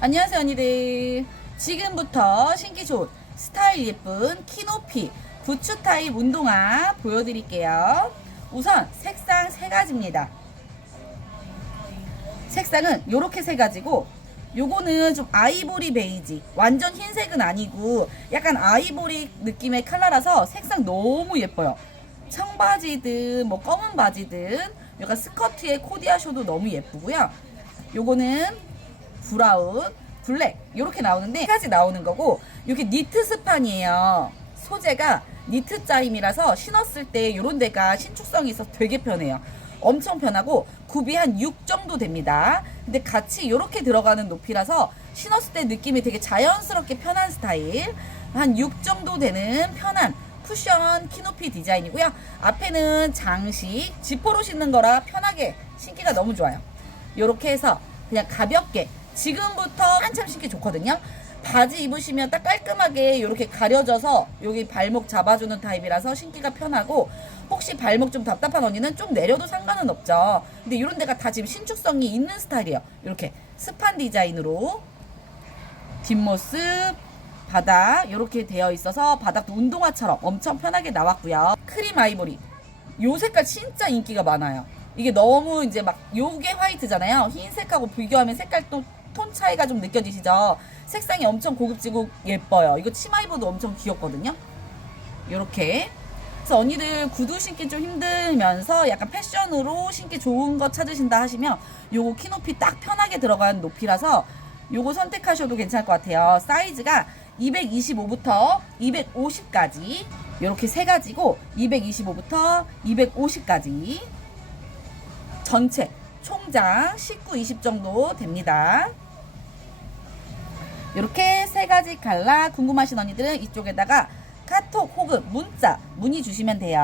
안녕하세요 언니들. 지금부터 신기 좋은 스타일 예쁜 키높이 부츠 타입 운동화 보여드릴게요. 우선 색상 세 가지입니다. 색상은 요렇게 세 가지고 요거는 좀 아이보리 베이지. 완전 흰색은 아니고 약간 아이보리 느낌의 컬러라서 색상 너무 예뻐요. 청바지든 뭐 검은 바지든 약간 스커트에 코디하셔도 너무 예쁘고요. 요거는 브라운, 블랙 이렇게 나오는데 세 가지 나오는 거고 이게 니트 스판이에요. 소재가 니트 짜임이라서 신었을 때 이런 데가 신축성이 있어서 되게 편해요. 엄청 편하고 굽이 한 6 정도 됩니다. 근데 같이 이렇게 들어가는 높이라서 신었을 때 느낌이 되게 자연스럽게 편한 스타일. 한 6 정도 되는 편한 쿠션 키높이 디자인이고요. 앞에는 장식, 지퍼로 신는 거라 편하게 신기가 너무 좋아요. 이렇게 해서 그냥 가볍게 지금부터 한참 신기 좋거든요. 바지 입으시면 딱 깔끔하게 이렇게 가려져서 여기 발목 잡아주는 타입이라서 신기가 편하고 혹시 발목 좀 답답한 언니는 좀 내려도 상관은 없죠. 근데 이런 데가 다 지금 신축성이 있는 스타일이에요. 이렇게 스판 디자인으로 뒷모습 바닥 이렇게 되어 있어서 바닥도 운동화처럼 엄청 편하게 나왔고요. 크림 아이보리 요 색깔 진짜 인기가 많아요. 이게 너무 이제 막 요게 화이트잖아요. 흰색하고 비교하면 색깔 또 톤 차이가 좀 느껴지시죠? 색상이 엄청 고급지고 예뻐요. 이거 치마 입어도 엄청 귀엽거든요. 요렇게. 그래서 언니들 구두 신기 좀 힘들면서 약간 패션으로 신기 좋은 거 찾으신다 하시면 요거 키 높이 딱 편하게 들어간 높이라서 요거 선택하셔도 괜찮을 것 같아요. 사이즈가 225부터 250까지 이렇게 세 가지고 225부터 250까지 전체 총장 19, 20 정도 됩니다. 이렇게 세 가지 칼라 궁금하신 언니들은 이쪽에다가 카톡 혹은 문자 문의 주시면 돼요.